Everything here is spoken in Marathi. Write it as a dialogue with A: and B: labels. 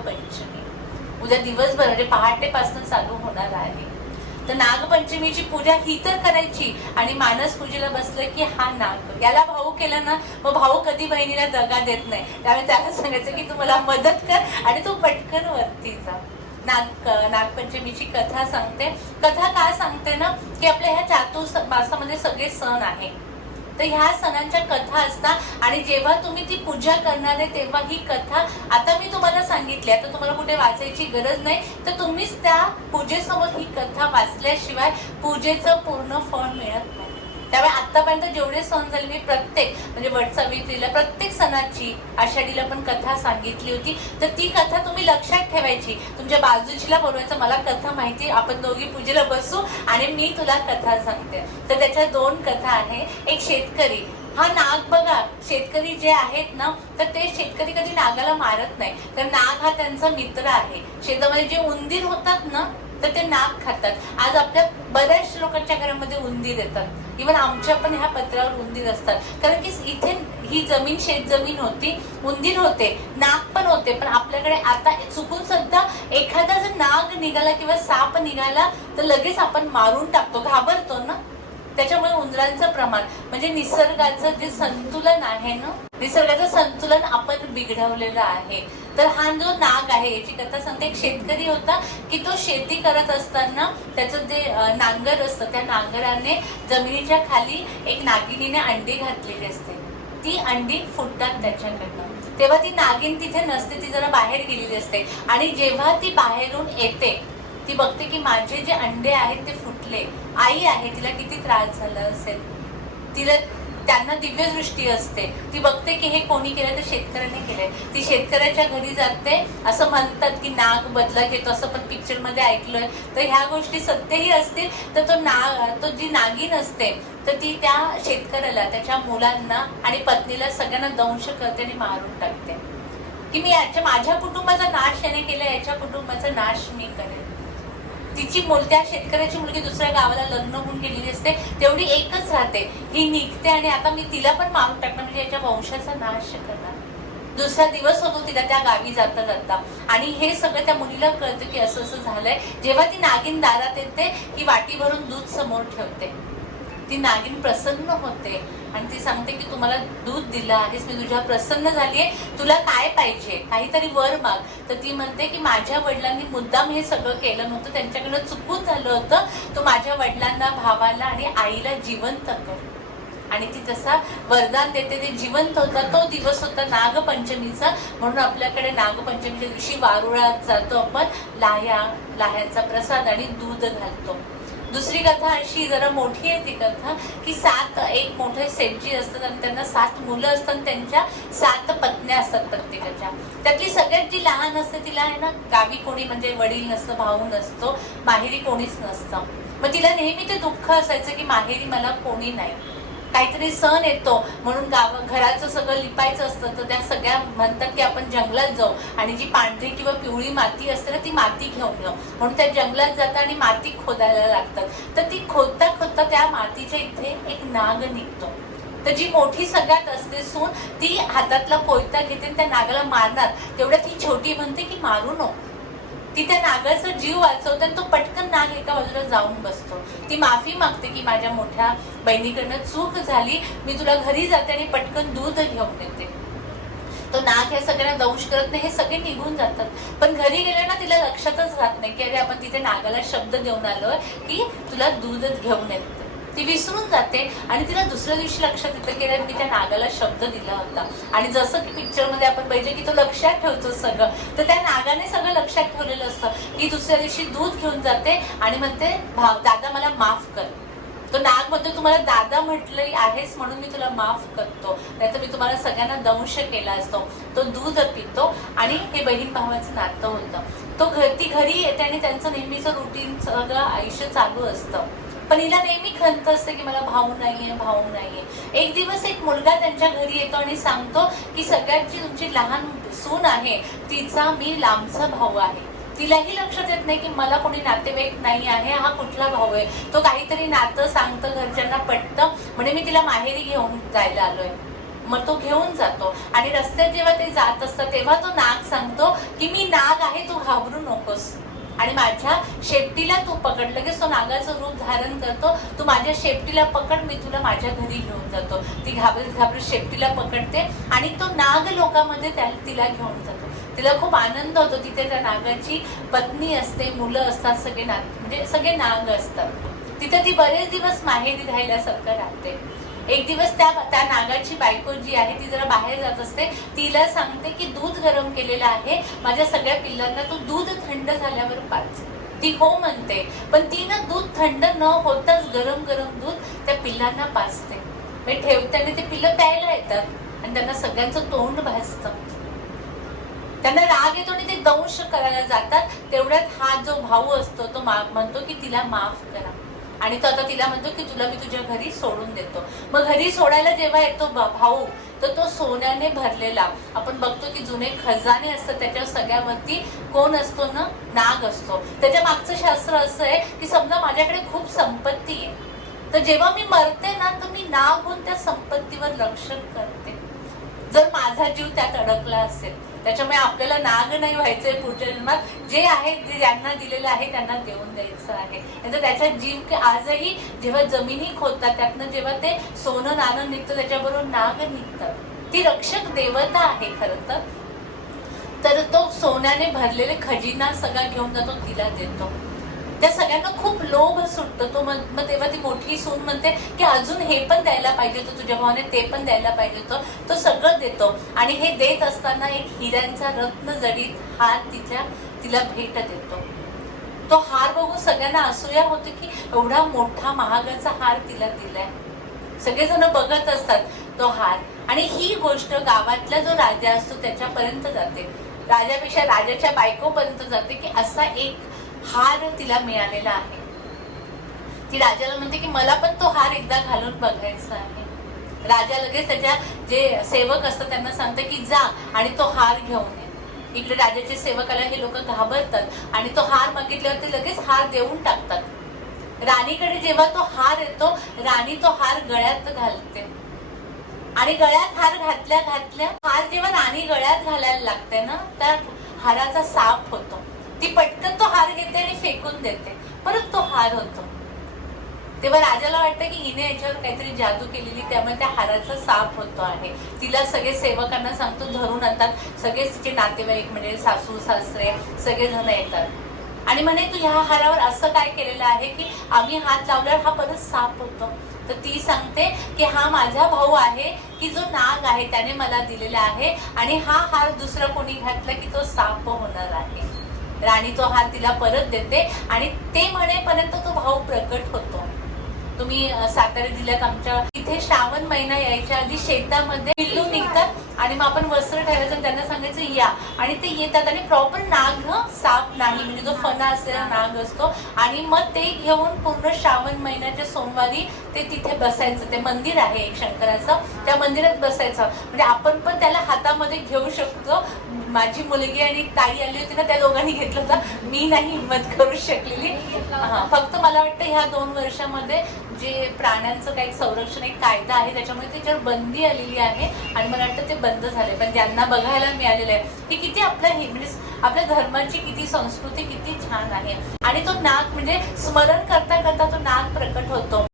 A: नागपंचमी. उद्या दिवसभर म्हणजे पहाटेपासून चालू होणार आहे. तर नागपंचमीची पूजा ही तर करायची आणि मानस पूजेला बसलं की हा नाग. याला भाऊ केला ना मग भाऊ कधी बहिणीला दगा देत नाही. त्यामुळे त्याला सांगायचं की तू मला मदत कर आणि तू पटकन वरती जा. नाग नागपंचमीची कथा सांगते. कथा काय सांगते ना की आपल्या ह्या चातुर्मासामध्ये सगळे सण आहे तर ह्या सणांच्या कथा असतात. आणि जेव्हा तुम्ही ती पूजा करणार आहे तेव्हा ही कथा आता मी तुम्हाला सांगितली. आता तुम्हाला कुठे वाचायची गरज नाही. तर तुम्हीच त्या पूजेसमोर ही कथा वाचल्याशिवाय पूजेचं पूर्ण फळ मिळत नाही. त्यामुळे आतापर्यंत जेवढे सण झाले मी प्रत्येक म्हणजे वटसावित्रीला प्रत्येक सणाची आषाढीला पण कथा सांगितली होती. तर ती कथा तुम्ही लक्षात ठेवायची. तुमच्या बाजूचीला बोलवायचं मला कथा माहिती आपण दोघी पूजेला बसू आणि मी तुला कथा सांगते. तर त्याच्या दोन कथा आहे. एक शेतकरी. हा नाग बघा. शेतकरी जे आहेत ना तर ते शेतकरी कधी नागाला मारत नाही. तर नाग हा त्यांचा मित्र आहे. शेतामध्ये जे उंदीर होतात ना तर ते नाग खातात. आज आपल्या बऱ्याच लोकांच्या घरामध्ये उंदीर येतात. इवन आमच्या पण ह्या पत्रावर उंदीर असतात. कारण की इथे ही जमीन शेत जमीन होती उंदीर होते नाग पण होते. पण आपल्याकडे आता चुकून सुद्धा एखादा जर नाग निघाला किंवा साप निघाला तर लगेच आपण मारून टाकतो. घाबरतो ना? त्याच्यामुळे उंदरांचं प्रमाण म्हणजे निसर्गाचं जे संतुलन आहे ना निसर्गाचं संतुलन आपण बिघडवलेलं आहे. तर हा जो नाग आहे याची कथा सांगते. एक शेतकरी होता की तो शेती करत असताना त्याचं जे नांगर असतं त्या नांगराने जमिनीच्या खाली एक नागिनीने अंडी घातलेली असते. ती अंडी फुटतात त्याच्याकडनं. तेव्हा ती नागिन तिथे नसते ती जरा बाहेर गेलेली असते. आणि जेव्हा ती बाहेरून येते ती बघते की माझे जे अंडे आहेत ते फुटले. आई आहे तिला किती त्रास झाला असेल तिला त्यांना दिव्य दृष्टी असते. ती बघते की हे कोणी केलं तर शेतकऱ्याने केलंय. ती शेतकऱ्याच्या घरी जाते असं म्हणतात की नाग बदला घेतो असं पण पिक्चरमध्ये ऐकलंय. तर ह्या गोष्टी सत्यही असतील तर तो नाग तो जी नागिन असते तर ती त्या शेतकऱ्याला त्याच्या मुलांना आणि पत्नीला सगळ्यांना दंश करते आणि मारून टाकते. की मी याच्या माझ्या कुटुंबाचा नाश याने केला याच्या कुटुंबाचा नाश मी करेन. तिची मुल त्या शेतकऱ्याची मुलगी दुसऱ्या गावाला लग्न होऊन गेलेली असते तेवढी एकच राहते. ही निघते आणि आता मी तिला पण मारून टाकणार म्हणजे याच्या वंशाचा नाश करणार. दुसरा दिवस होतो तिला त्या गावी जाता जाता. आणि हे सगळं त्या मुलीला कळतं की असं असं झालंय. जेव्हा ती नागिन दारात येते ही वाटी भरून दूध समोर ठेवते. ती नागिन प्रसन्न होते. आणि ती सांगते की तुम्हाला दूध दिलं आहेस मी तुझ्या प्रसन्न झाली आहे तुला काय पाहिजे? काहीतरी वर माग. तर ती म्हणते की माझ्या वडिलांनी मुद्दाम हे सगळं केलं नव्हतं. त्यांच्याकडनं चुकून झालं होतं. तो माझ्या वडिलांना भावाला आणि आईला जिवंत कर. आणि ती तसा वरदान देते. ते जिवंत होता. तो दिवस होता नागपंचमीचा. म्हणून आपल्याकडे नागपंचमीच्या दिवशी वारुळात जातो आपण. लाह्या लाह्यांचा प्रसाद आणि दूध घालतो. दुसरी कथा अशी जरा मोठी आहे ती कथा की सात एक मोठे सेठजी असतात आणि त्यांना सात मुलं असतात आणि त्यांच्या सात पत्न्या असतात प्रत्येकाच्या. त्यातली सगळ्यात जी लहान असते तिला आहे ना गावी कोणी म्हणजे वडील नसतं भाऊ नसतो माहेरी कोणीच नसतं. मग तिला नेहमी ते दुःख असायचं की माहेरी मला कोणी नाही. काहीतरी सण येतो म्हणून गाव घराचं सगळं लिपायचं असतं तर त्या सगळ्या म्हणतात की आपण जंगलात जाऊ. आणि जी पांढरी किंवा पिवळी माती असते ना ती माती घेऊन येऊ. म्हणून त्या जंगलात जातात आणि माती खोदायला लागतात. तर ती खोदता खोदता त्या मातीच्या इथे एक नाग निघतो. तर जी मोठी सगळ्यात असते सून ती हातातला कोयता घेते त्या नागाला मारणार. तेवढ्या ती छोटी म्हणते की मारू नको. ती त्या नागाचा जीव वाचवते आणि तो पटकन नाग एका बाजूला जाऊन बसतो. ती माफी मागते की माझ्या मोठ्या बहिणीकडनं चूक झाली मी तुला घरी जाते आणि पटकन दूध घेऊन येते. तो नाग ह्या सगळ्यांना दंश करत नाही हे सगळे निघून जातात. पण घरी गेलं ना तिला लक्षातच राहत नाही की अरे आपण तिथे नागाला शब्द देऊन आलोय की तुला दूधच घेऊन येते. ती विसरून जाते आणि तिला दुसऱ्या दिवशी लक्षात येतं की मी त्या नागाला शब्द दिला होता. आणि जसं की पिक्चरमध्ये आपण पाहिजे की तो लक्षात ठेवतो सगळं. तर त्या नागाने सगळं लक्षात ठेवलेलं असतं की दुसऱ्या दिवशी दूध घेऊन जाते आणि म्हणते भाव दादा मला माफ कर. तो नाग म्हणतो तुम्हाला दादा म्हटलं आहेस म्हणून मी तुला माफ करतो. नाहीतर मी तुम्हाला सगळ्यांना दंश केला असतो. तो दूध पितो आणि हे बहीण भावाचं नातं होतं. तो घर ती घरी येते आणि त्यांचं नेहमीचं रुटीन सगळं आयुष्य चालू असतं. पण हिला नेहमी खंत असते की मला भाऊ नाहीये भाऊ नाहीये. एक दिवस एक मुलगा त्यांच्या घरी येतो आणि सांगतो की सगळ्यात जी तुमची लहान सून आहे तिचा मी लांबचा भाऊ आहे. तिलाही लक्षात येत नाही की मला कोणी नातेवाईक नाही आहे हा कुठला भाऊ आहे? तो काहीतरी नातं सांगतं घरच्यांना पटतं. म्हणजे मी तिला माहेरी घेऊन जायला आलोय. मग तो घेऊन जातो. आणि रस्त्यात जेव्हा ते जात असतात तेव्हा तो नाग सांगतो की मी नाग आहे तू घाबरू नकोस. आणि माझ्या शेपटीला तू पकड. लगेच तो नागाचं रूप धारण करतो. तू माझ्या शेपटीला पकड मी तुला माझ्या घरी घेऊन जातो. ती घाबरत घाबरत शेपटीला पकडते आणि तो नाग लोकांमध्ये त्या तिला घेऊन जातो. तिला खूप आनंद होतो. तिथे त्या नागाची पत्नी असते मुलं असतात सगळे नाग म्हणजे सगळे नाग असतात. तिथे ती बरेच दिवस माहेरी राहिल्यासारखं राहते. एक दिवस त्या त्या नागाची बायको जी आहे ती जरा बाहेर जात असते. तिला सांगते की दूध गरम केलेलं आहे. माझ्या सगळ्या पिल्लांना तू दूध थंड झाल्यावर पाच. ती हो म्हणते. पण ती ना दूध थंड न होताच गरम गरम दूध त्या पिल्लांना पाजते. म्हणजे ठेवते आणि ते पिल्लं प्यायला येतात आणि त्यांना सगळ्यांचं तोंड भासतं त्यांना राग येतो आणि ते दंश करायला जातात. तेवढ्यात हा जो भाऊ असतो तो म्हणतो की तिला माफ करा. आणि तो आता तिला म्हणतो की तुला मी तुझ्या घरी सोडून देतो. मग घरी सोडायला जेव्हा येतो भाऊ तर तो सोन्याने भरलेला. आपण बघतो की जुने खजाने असतात त्याच्या सगळ्यावरती कोण असतो ना? नाग असतो. त्याच्या मागचं शास्त्र असं आहे की समजा माझ्याकडे खूप संपत्ती आहे. तर जेव्हा मी मरते ना तर मी नाग होऊन त्या संपत्तीवर लक्ष करते. जर माझा जीव त्यात अडकला असेल त्याच्यामुळे आपल्याला नाग नाही व्हायचंय पुढच्या जन्मात. जे आहे जे ज्यांना दिलेलं आहे त्यांना देऊन द्यायचं आहे. नाहीतर त्याचा जीव की आजही जेव्हा जमिनी खोदतात त्यातनं जेव्हा ते सोनं नाणं निघतं त्याच्याबरोबर नाग निघतं. ती रक्षक देवता आहे खरं तर. तर तो सोन्याने भरलेले खजिना सगळा घेऊन जातो तिला देतो. त्या सगळ्यांना खूप लोभ सुटतो. तो मग मग तेव्हा ती मोठी सून म्हणते की अजून हे पण द्यायला पाहिजे होतं तुझ्या भावाने ते पण द्यायला पाहिजे होतं. तो सगळं देतो. आणि हे देत असताना एक हिऱ्यांचा रत्न जडीत हार तिच्या तिला भेट देतो. तो हार बघून सगळ्यांना असूया होते की एवढा मोठा महागाचा हार तिला दिलाय. सगळेजण बघत असतात तो हार. आणि ही गोष्ट गावातला जो राजा असतो त्याच्यापर्यंत जाते. राजापेक्षा राजाच्या बायकोपर्यंत जाते की असा एक हार तिला मिळालेला आहे. ती राजाला म्हणते की मला पण तो हार एकदा घालून बघायचा आहे. राजा लगेच त्याच्या जे सेवक असतात त्यांना सांगते की जा आणि तो हार घेऊन ये. इकडे राजाचे सेवकाला हे लोक घाबरतात आणि तो हार मागितल्यावर ते लगेच हार देऊन टाकतात. राणीकडे जेव्हा तो हार येतो राणी तो हार गळ्यात घालते. आणि गळ्यात हार घातल्या घातल्या हार जेव्हा राणी गळ्यात घालायला लागते ना त्या हाराचा साप होतो. ती पटकन तो हार घेते आणि फेकून देते. परत तो हार होतो. तेव्हा राजाला वाटतं की हिने याच्यावर काहीतरी जादू केलेली त्यामुळे त्या हाराचा साप होतो आहे. तिला सगळे सेवकांना सांगतो धरून आणतात. सगळे तिचे नातेवाईक म्हणजे सासू सासरे सगळेजण येतात. आणि म्हणे तू ह्या हारावर असं काय केलेलं आहे की आम्ही हात लावल्यावर हा परत साप होतो? तर ती सांगते की हा माझा भाऊ आहे की जो नाग आहे त्याने मला दिलेला आहे आणि हा हार दुसरा कोणी घातला की तो साप होणार आहे. राणी तो हार तिला परत देते आणि ते म्हणेपर्यंत तो भाव प्रकट होतो. तुम्ही सातारा जिल्ह्यात आमच्या इथे श्रावण महिना यायच्या आधी शेतामध्ये पिल्लू निघतात आणि मग आपण वस्त्र ठेवायचं त्यांना सांगायचं या. आणि ते येतात आणि प्रॉपर नाग हं, साप नाही म्हणजे जो फणा असलेला नाग असतो आणि मग ते घेऊन पूर्ण श्रावण महिन्याच्या सोमवारी ते तिथे बसायचं. ते मंदिर आहे एक शंकराचं. त्या मंदिरात बसायचं. म्हणजे आपण पण त्याला हातामध्ये घेऊ शकतो. माझी मुलगी आणि ताई आली होती ना त्या दोघांनी घेतलं होतं. मी नाही हिंमत करू शकलेली. फक्त मला वाटतं ह्या दोन वर्षामध्ये जे प्राण्यांचं काही संरक्षण एक कायदा आहे त्याच्यामुळे त्याच्यावर बंदी आलेली आहे आणि मला वाटतं ते बंद झाले पण ज्यांना बघायला मिळालेलं आहे की किती आपल्या हि- म्हणजे आपल्या धर्माची किती संस्कृती किती छान आहे. आणि तो नाग म्हणजे स्मरण करता करता तो नाग प्रकट होतो.